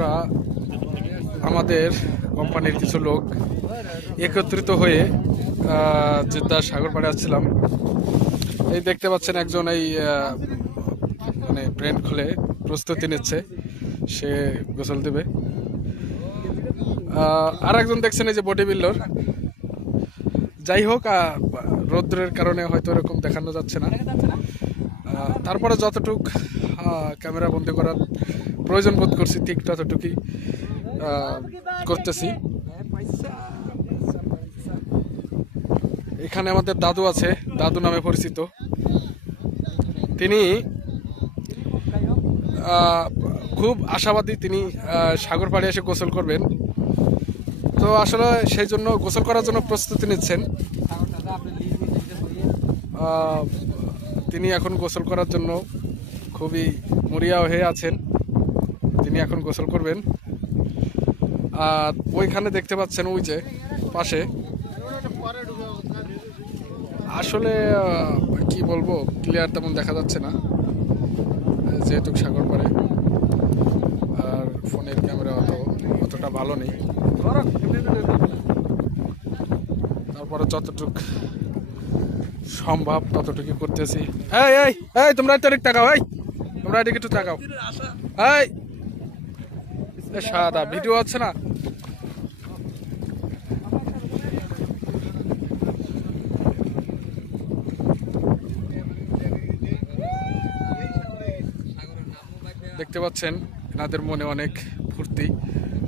আমরা আমাদের কোম্পানির কিছু লোক একত্রিত হয়ে জেদ্দা সাগর পাড়ে আসছিলাম। এই দেখতে পাচ্ছেন একজন এই মানে ব্রেন খুলে প্রস্তুতি নিচ্ছে, সে গোসল দেবে। আর একজন দেখছেন এই যে বডি বিল্ডার। যাই হোক, রৌদ্রের কারণে হয়তো এরকম দেখানো যাচ্ছে না, তারপরে যতটুক ক্যামেরা বন্দি করার প্রয়োজন বোধ করছি ঠিক ততটুকুই করতেছি। এখানে আমাদের দাদু আছে, দাদু নামে পরিচিত। তিনি খুব আশাবাদী, তিনি সাগর পাড়ে এসে গোসল করবেন। তো আসলে সেই জন্য গোসল করার জন্য প্রস্তুতি নিচ্ছেন। তিনি এখন গোসল করার জন্য খুবই মরিয়া হয়ে আছেন। তিনি এখন গোসল করবেন। আর ওইখানে দেখতে পাচ্ছেন ওই যে পাশে, আসলে কি বলবো, ক্লিয়ার তেমন দেখা যাচ্ছে না যেহেতু সাগর পাড়ে, আর ফোনের ক্যামেরা অতটা ভালো নেই। তারপরে যতটুক সম্ভব ততটুকু করতেছি। এই এই এই তোমরা একটু তাকাও, এই তোমরা এদিকে একটু তাকাও। এই সাদা ভিডিও হচ্ছে না। দেখতে পাচ্ছেন এনাদের মনে অনেক ফুর্তি।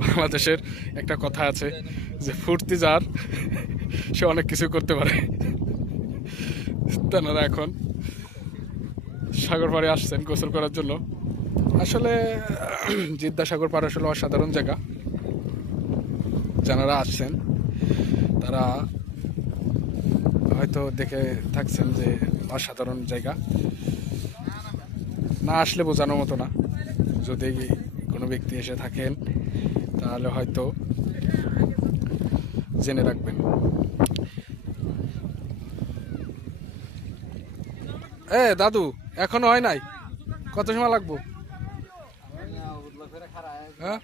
বাংলাদেশের একটা কথা আছে যে ফুর্তি যার সে অনেক কিছু করতে পারে। তেনারা এখন সাগর পাড়ে আসছেন গোসল করার জন্য। আসলে জিদ্দা সাগর পাড় আসলে অসাধারণ জায়গা। যারা আসছেন তারা হয়তো দেখে থাকছেন যে অসাধারণ জায়গা, না আসলে বোঝানোর মতো না। যদি কোনো ব্যক্তি এসে থাকেন তাহলে হয়তো জেনে রাখবেন। দাদু এখনো হয় নাই, কত সময় লাগবো? হ্যাঁ